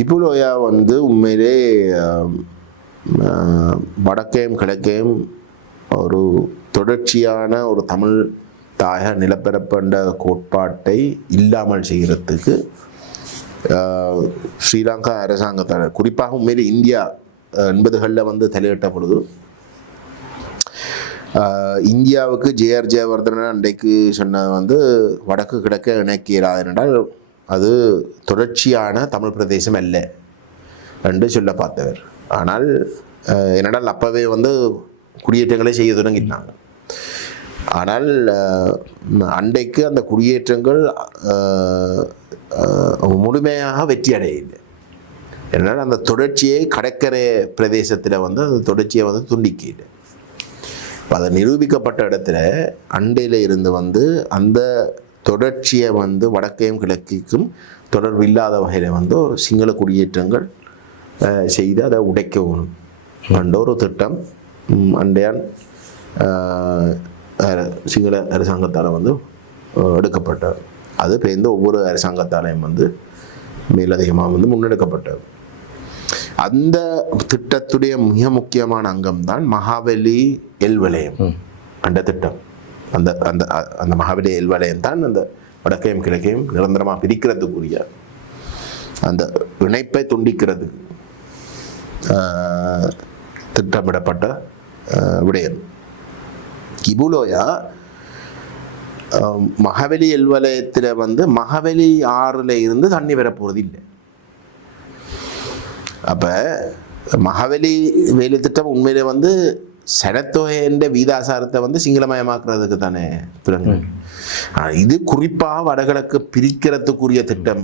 கிபுலோயா வந்து உண்மையிலே வடக்கையும் கிழக்கையும் ஒரு தொடர்ச்சியான ஒரு தமிழ் தாய நிலப்பரப்பண்ட கோட்பாட்டை இல்லாமல் செய்கிறதுக்கு ஸ்ரீலங்கா அரசாங்கத்தால் குறிப்பாக உண்மையிலே இந்தியா எண்பதுகளில் வந்து தலையிட்ட பொழுது இந்தியாவுக்கு ஜேஆர் ஜெயவர்தன அன்றைக்கு சொன்னது வந்து வடக்கு கிழக்க இணைக்கிறார் என்றால் அது தொடர்ச்சியான தமிழ் பிரதேசம் அல்ல என்று சொல்ல பார்த்தவர். ஆனால் என்னடால் அப்போவே வந்து குடியேற்றங்களை செய்ய தொடங்கினாங்க. ஆனால் அண்டைக்கு அந்த குடியேற்றங்கள் முழுமையாக வெற்றி அடையவில்லை. என்னால் அந்த தொடர்ச்சியை கடற்கரை பிரதேசத்தில் வந்து அந்த தொடர்ச்சியை வந்து துண்டிக்கல அதை அது நிரூபிக்கப்பட்ட இடத்துல அண்டையில் இருந்து வந்து அந்த தொடர்ச்சியை வந்து வடக்கையும் கிழக்குக்கும் தொடர்பு இல்லாத வகையில் வந்து சிங்கள குடியேற்றங்கள் செய்து அதை உடைக்கவும். என்ற ஒரு திட்டம் அண்டையான் சிங்கள அரசாங்கத்தால் வந்து எடுக்கப்பட்டது. அது பேர்ந்து ஒவ்வொரு அரசாங்கத்தாலையும் வந்து மேலதிகமாக வந்து முன்னெடுக்கப்பட்டது. அந்த திட்டத்துடைய மிக முக்கியமான அங்கம் தான் மகாபலி எல் வலயம் அந்த திட்டம். அந்த அந்த அந்த மகாபலி எல் தான் அந்த வடக்கையும் கிழக்கையும் நிரந்தரமாக பிரிக்கிறதுக்குரிய அந்த இணைப்பை துண்டிக்கிறது திட்டமிடப்பட்ட விடயம். கிபுலோயா மகவெளி மகாபலி வந்து மகவெளி ஆறில் இருந்து தண்ணி வரப்போகிறது இல்லை. அப்போ மகவெளி வேலை திட்டம் உண்மையிலே வந்து சனத்தொகைன்ற வீதாசாரத்தை வந்து சிங்களமயமாக்குறதுக்கு தானே துறங்க இது குறிப்பாக வடகிழக்கு பிரிக்கிறதுக்குரிய திட்டம்.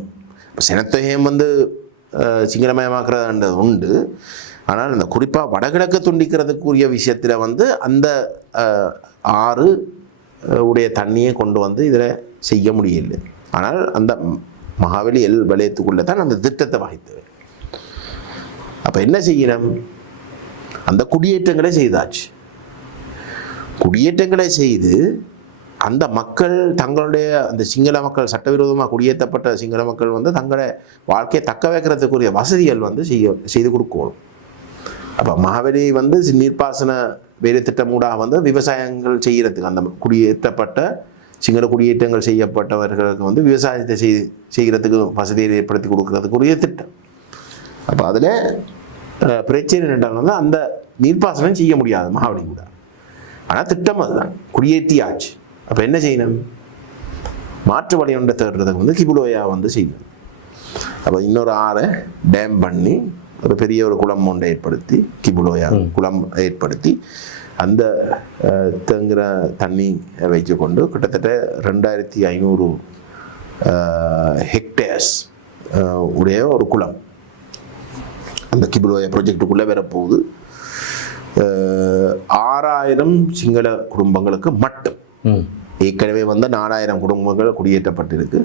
இப்போ சனத்தொகையம் வந்து சிங்களமயமாக்குறதுன்றது உண்டு. ஆனால் இந்த குறிப்பாக வடகிழக்கு துண்டிக்கிறதுக்குரிய விஷயத்தில் வந்து அந்த ஆறு உடைய தண்ணியை கொண்டு வந்து இதில் செய்ய முடியல ஆனால் அந்த மகாவலி எல் வலயத்துக்குள்ளே தான் அந்த திட்டத்தை வகித்தது. அப்போ என்ன செய்யணும்? அந்த குடியேற்றங்களை செய்தாச்சு. குடியேற்றங்களை செய்து அந்த மக்கள் தங்களுடைய அந்த சிங்கள மக்கள் சட்டவிரோதமாக குடியேற்றப்பட்ட சிங்கள மக்கள் வந்து தங்களை வாழ்க்கையை தக்க வைக்கிறதுக்குரிய வசதிகள் வந்து செய்ய செய்து கொடுக்கணும். அப்போ மகாவலி வந்து நீர்ப்பாசன வேலை திட்டமூடாக வந்து விவசாயங்கள் செய்கிறதுக்கு அந்த குடியேற்றப்பட்ட சிங்கள குடியேற்றங்கள் செய்யப்பட்டவர்களுக்கு வந்து விவசாயத்தை செய் செய்கிறதுக்கு வசதியை ஏற்படுத்தி கொடுக்கறதுக்குரிய திட்டம். அப்போ அதில் பிரச்சனை என்னென்றால் வந்து அந்த நீர்ப்பாசனம் செய்ய முடியாது மகாவலி கூட. ஆனால் திட்டம் அதுதான். குடியேற்றி ஆச்சு. அப்போ என்ன செய்யணும்? மாற்று வழி ஒன்றை தேடுறதுக்கு வந்து கிபுலோயா வந்து செய்யணும். அப்போ இன்னொரு ஆறை டேம் பண்ணி ஒரு பெரிய ஒரு குளம் ஒன்றை ஏற்படுத்தி கிபுலோயா குளம் ஏற்படுத்தி அந்த தேங்குற தண்ணி வைத்துக்கொண்டு கிட்டத்தட்ட ரெண்டாயிரத்தி ஐநூறு ஹெக்டேர்ஸ் உடைய ஒரு குளம். அந்த கிபுலோயா ப்ராஜெக்டுக்குள்ளே வரப்போகுது. ஆறாயிரம் சிங்கள குடும்பங்களுக்கு மட்டும். ஏற்கனவே வந்து நாலாயிரம் குடும்பங்கள் குடியேற்றப்பட்டிருக்கு.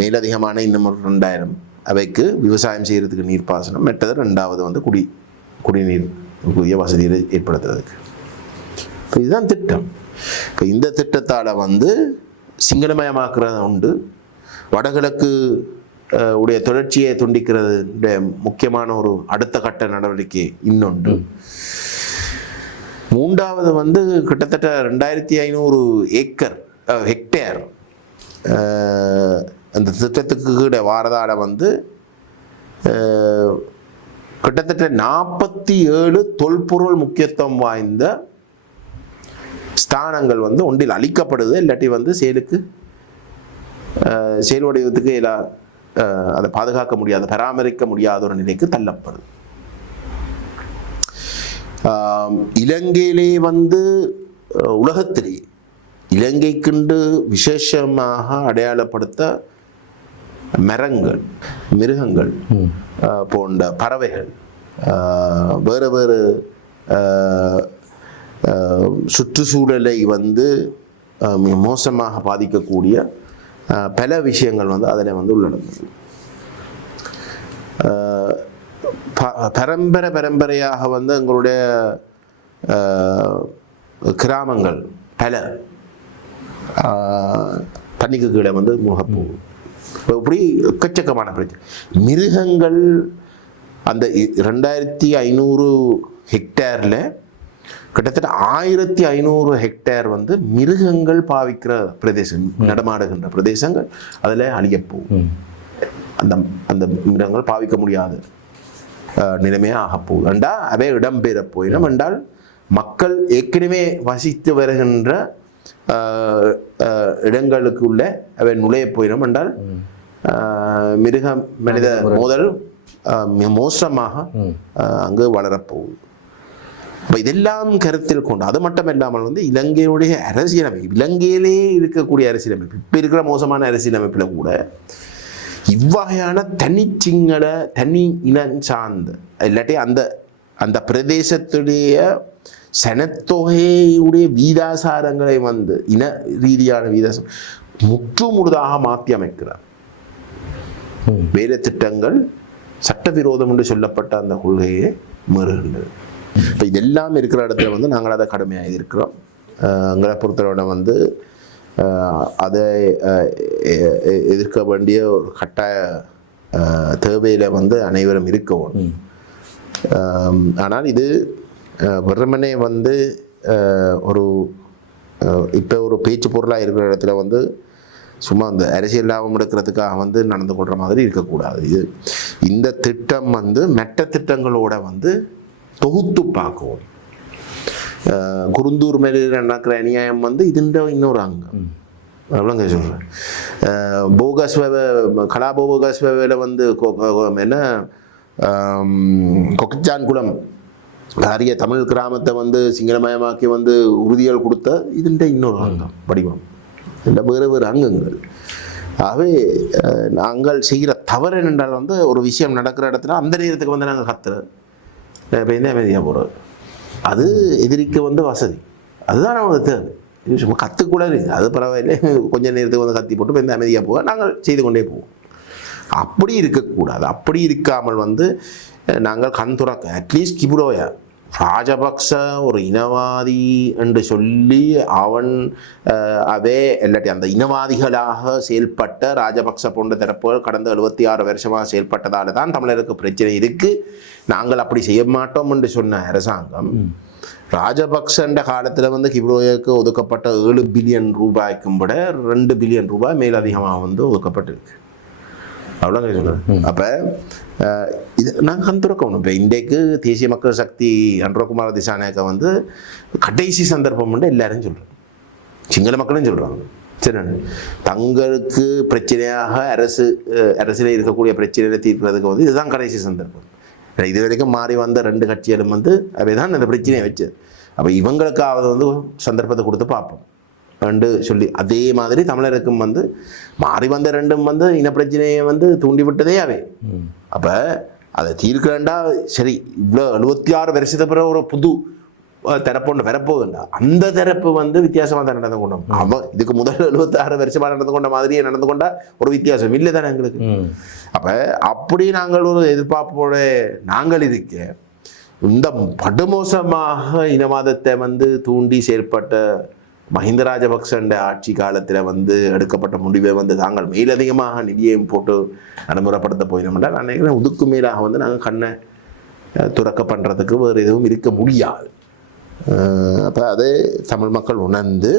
மேலதிகமான இன்னும் ஒரு ரெண்டாயிரம். அவைக்கு விவசாயம் செய்கிறதுக்கு நீர்ப்பாசனம் மற்றது ரெண்டாவது வந்து குடி குடிநீர் புதிய வசதிகளை ஏற்படுத்துறதுக்கு. இப்போ இதுதான் திட்டம். இப்போ இந்த திட்டத்தால் வந்து சிங்களமயமாக்குறது உண்டு. வடகிழக்கு உடைய தொடர்ச்சியை துண்டிக்கிறது முக்கியமான ஒரு அடுத்த கட்ட நடவடிக்கை இன்னொன்று. மூன்றாவது வந்து கிட்டத்தட்ட ரெண்டாயிரத்தி ஐநூறு ஏக்கர் ஹெக்டேர் அந்த திட்டத்துக்கு கீழே வாரதால வந்து கிட்டத்தட்ட நாற்பத்தி ஏழு தொல்பொருள் முக்கியத்துவம் வாய்ந்த ஸ்தானங்கள் வந்து ஒன்றில் அளிக்கப்படுது. இல்லாட்டி வந்து செயலுக்கு செயல் வடிவத்துக்கு எல்லா அதை பாதுகாக்க முடியாத பராமரிக்க முடியாத ஒரு நிலைக்கு தள்ளப்படுது இலங்கையிலே வந்து உலகத்திலே இலங்கைக்குண்டு விசேஷமாக அடையாளப்படுத்த மரங்கள் மிருகங்கள் போன்ற பறவைகள் வேறு வேறு சுற்றுச்சூழலை வந்து மோசமாக பாதிக்கக்கூடிய பல விஷயங்கள் வந்து அதில் வந்து உள்ளடங்குது ப- பரம்பரை பரம்பரையாக வந்து எங்களுடைய கிராமங்கள் பல தண்ணிக்கு கீழே வந்து முகப்போகுது இப்படி எக்கச்சக்கமான பிரச்சனை. மிருகங்கள் அந்த இ- ரெண்டாயிரத்தி ஐநூறு ஹெக்டேரில் கிட்டத்தட்ட ஆயிரத்தி ஐநூறு ஹெக்டேர் வந்து மிருகங்கள் பாவிக்கிற பிரதேசம் நடமாடுகின்ற பிரதேசங்கள். அதில் அழியப் போகும் அந்த அந்த மிருகங்கள் பாவிக்க முடியாது. அஹ், நிலைமையாக ஆகப் போகுது என்றா அவை இடம்பெற போயிடும் என்றால் மக்கள் ஏற்கனவே வசித்து வருகின்ற அஹ், இடங்களுக்குள்ள அவை நுழைய போயிடும் என்றால் மிருக மனித மோதல் மோசமாக அங்கு வளரப்போகுது. அப்ப இதெல்லாம் கருத்தில் கொண்டு அது மட்டும் இல்லாமல் வந்து இலங்கையுடைய அரசியலமைப்பு இலங்கையிலே இருக்கக்கூடிய அரசியலமைப்பு இப்போ இருக்கிற மோசமான அரசியலமைப்பில் கூட இவ்வகையான தனிச்சிங்கள தனி இனம் சார்ந்த இல்லாட்டி அந்த அந்த பிரதேசத்துடைய சனத்தொகையுடைய வீதாசாரங்களை வந்து இன ரீதியான வீதாசாரம் முற்று முழுதாக மாற்றி அமைக்கிறார். வேலை திட்டங்கள் சட்டவிரோதம் என்று சொல்லப்பட்ட அந்த கொள்கையை மீறுகின்றது. இப்போ இதெல்லாம் இருக்கிற இடத்துல வந்து நாங்கள் அதை கடுமையாக இருக்கிறோம் எங்களை பொறுத்தவரை வந்து அதை எதிர்க்க வேண்டிய ஒரு கட்டாய தேவையில வந்து அனைவரும் இருக்கவும். ஆனால் இது வெறுமனே வந்து ஒரு இப்போ ஒரு பேச்சு பொருளாக இருக்கிற இடத்துல வந்து சும்மா அந்த அரசியல் லாபம் எடுக்கிறதுக்காக வந்து நடந்து கொள்கிற மாதிரி இருக்கக்கூடாது. இது இந்த திட்டம் வந்து மெட்ட திட்டங்களோட வந்து தொகுத்து பார்க்கும் அஹ், குருந்தூர் மேலே நடக்கிற அநியாயம் வந்து இதுன்ற இன்னொரு அங்கம். அவ்வளோங்க சொல்கிறேன் போகஸ் கலாபோகஸ் வேலை வந்து என்ன கொக்கச்சான் குளம் அரிய தமிழ் கிராமத்தை வந்து சிங்களமயமாக்கி வந்து உறுதிகள் கொடுத்த இதுன்ற இன்னொரு அங்கம் வடிவம். இந்த வேறு வேறு அங்கங்கள். ஆகவே நாங்கள் செய்கிற தவறு என்றால் வந்து ஒரு விஷயம் நடக்கிற இடத்துல அந்த நேரத்துக்கு வந்து நாங்கள் கத்துறது. இப்போ அமைதியாக போகிறது அது எதிரிக்கு வந்து வசதி. அதுதான் அவங்க தேவை. இது சும்மா கற்றுக்கூட அது பரவாயில்லை. கொஞ்சம் நேரத்துக்கு வந்து கத்தி போட்டு இந்த அமைதியாக போக நாங்கள் செய்து கொண்டே போவோம். அப்படி இருக்கக்கூடாது. அப்படி இருக்காமல் வந்து நாங்கள் கண் துறக்க அட்லீஸ்ட் கிபுடோயா ராஜபக்ச ஒரு இனவாதி என்று சொல்லி அவன் அவே இல்லாட்டி அந்த இனவாதிகளாக செயல்பட்ட ராஜபக்ச போன்ற தரப்புகள் கடந்த எழுபத்தி ஆறு வருஷமாக செயல்பட்டதால தான் தமிழருக்கு பிரச்சனை இருக்கு. நாங்கள் அப்படி செய்ய மாட்டோம் என்று சொன்ன அரசாங்கம் ராஜபக்சண்ட காலத்தில் வந்து கிப்ரோயக்கு ஒதுக்கப்பட்ட ஏழு பில்லியன் ரூபாய்க்கும் விட ரெண்டு பில்லியன் ரூபாய் மேலதிகமாக வந்து ஒதுக்கப்பட்டிருக்கு. அவ்வளோங்க சொல்கிறேன் அப்போ இது நாங்கள் கந்துருக்கணும் இப்போ இன்றைக்கு தேசிய மக்கள் சக்தி அன்றகுமார திசாநாயக்க வந்து கடைசி சந்தர்ப்பம் எல்லாரும் சொல்கிறோம் சிங்கள மக்களும் சொல்கிறாங்க சரி தங்களுக்கு பிரச்சனையாக அரசு அரசில் இருக்கக்கூடிய பிரச்சனைகளை தீர்க்கிறதுக்கு வந்து இதுதான் கடைசி சந்தர்ப்பம். இது வரைக்கும் மாறி வந்த ரெண்டு கட்சிகளும் வந்து அவை தான் அந்த பிரச்சனையை வச்சது. அப்போ இவங்களுக்காவது வந்து சந்தர்ப்பத்தை கொடுத்து பார்ப்போம். ரெண்டு சொல்லி அதே மாதிரி தமிழருக்கும் வந்து மாறி வந்த ரெண்டும் வந்து இன பிரச்சனையை வந்து தூண்டி விட்டதே அவை அப்போ அதை தீர்க்கிறேன்டா சரி இவ்வளோ எழுபத்தி ஆறு வருஷத்துக்கு பிறகு ஒரு புது அஹ், தரப்பு ஒன்று வரப்போகுதுண்டா? அந்த தரப்பு வந்து வித்தியாசமாக தான் நடந்து கொண்டோம். அவன் இதுக்கு முதல் எழுபத்தி ஆறு வருஷமாக நடந்து கொண்ட மாதிரியே நடந்து கொண்டா ஒரு வித்தியாசம் இல்லை தானே எங்களுக்கு. அப்போ அப்படி நாங்கள் ஒரு எதிர்பார்ப்போட நாங்கள் இருக்க இந்த படுமோசமாக இனவாதத்தை வந்து தூண்டி செயல்பட்ட மஹிந்த ராஜபக்சண்ட ஆட்சி காலத்தில் வந்து எடுக்கப்பட்ட முடிவை வந்து தாங்கள் மேலதிகமாக நிதியையும் போட்டு நடைமுறைப்படுத்த போயினோம்னா நான் நினைக்கிறேன் உதுக்கு மேலாக வந்து நாங்கள் கண்ணை துறக்க பண்ணுறதுக்கு வேறு எதுவும் இருக்க முடியாது. அப்போ அதே தமிழ் மக்கள் உணர்ந்து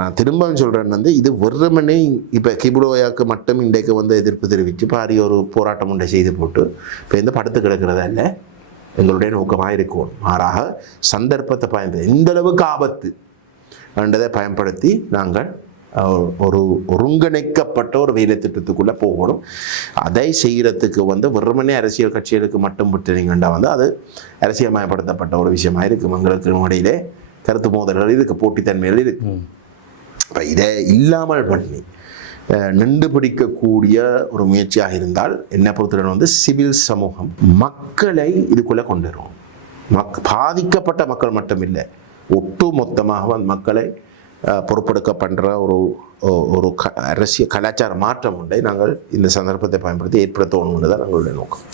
நான் திரும்பவும் சொல்கிறேன் வந்து இது வெறுமனே இப்போ கிபுடோயாவுக்கு மட்டும் இன்றைக்கு வந்து எதிர்ப்பு தெரிவித்து பாரி ஒரு போராட்டம் ஒன்றை செய்து போட்டு இப்போ இந்த படுத்து கிடக்கிறதா இல்லை? எங்களுடைய நோக்கமாக இருக்கும் மாறாக சந்தர்ப்பத்தை பயந்து எந்த அளவுக்கு ஆபத்து? என்றதை பயன்படுத்தி நாங்கள் ஒரு ஒருங்கிணைக்கப்பட்ட ஒரு வேலை திட்டத்துக்குள்ளே போகணும். அதை செய்கிறதுக்கு வந்து வெறுமனே அரசியல் கட்சிகளுக்கு மட்டும் விட்டுறீங்கண்டா வந்து அது அரசியல்மயப்படுத்தப்பட்ட ஒரு விஷயமா இருக்கும். எங்களுக்கு இடையிலே கருத்து மோதல்கள் இருக்கு போட்டித்தன்மைகள் இருக்கு. இப்போ இதை இல்லாமல் பண்ணி நின்று பிடிக்கக்கூடிய ஒரு முயற்சியாக இருந்தால் என்னை பொறுத்தவரை வந்து சிவில் சமூகம் மக்களை இதுக்குள்ளே கொண்டு வரும் மக் பாதிக்கப்பட்ட மக்கள் மட்டும் இல்லை ஒட்டு மொத்தமாக மக்களை அஹ், பொறுப்பெடுக்க பண்ணுற ஒரு ஒரு க அரசியல் கலாச்சார மாற்றம் உண்டை நாங்கள் இந்த சந்தர்ப்பத்தை பயன்படுத்தி ஏற்படுத்தணும்னு தான் எங்களுடைய நோக்கம்.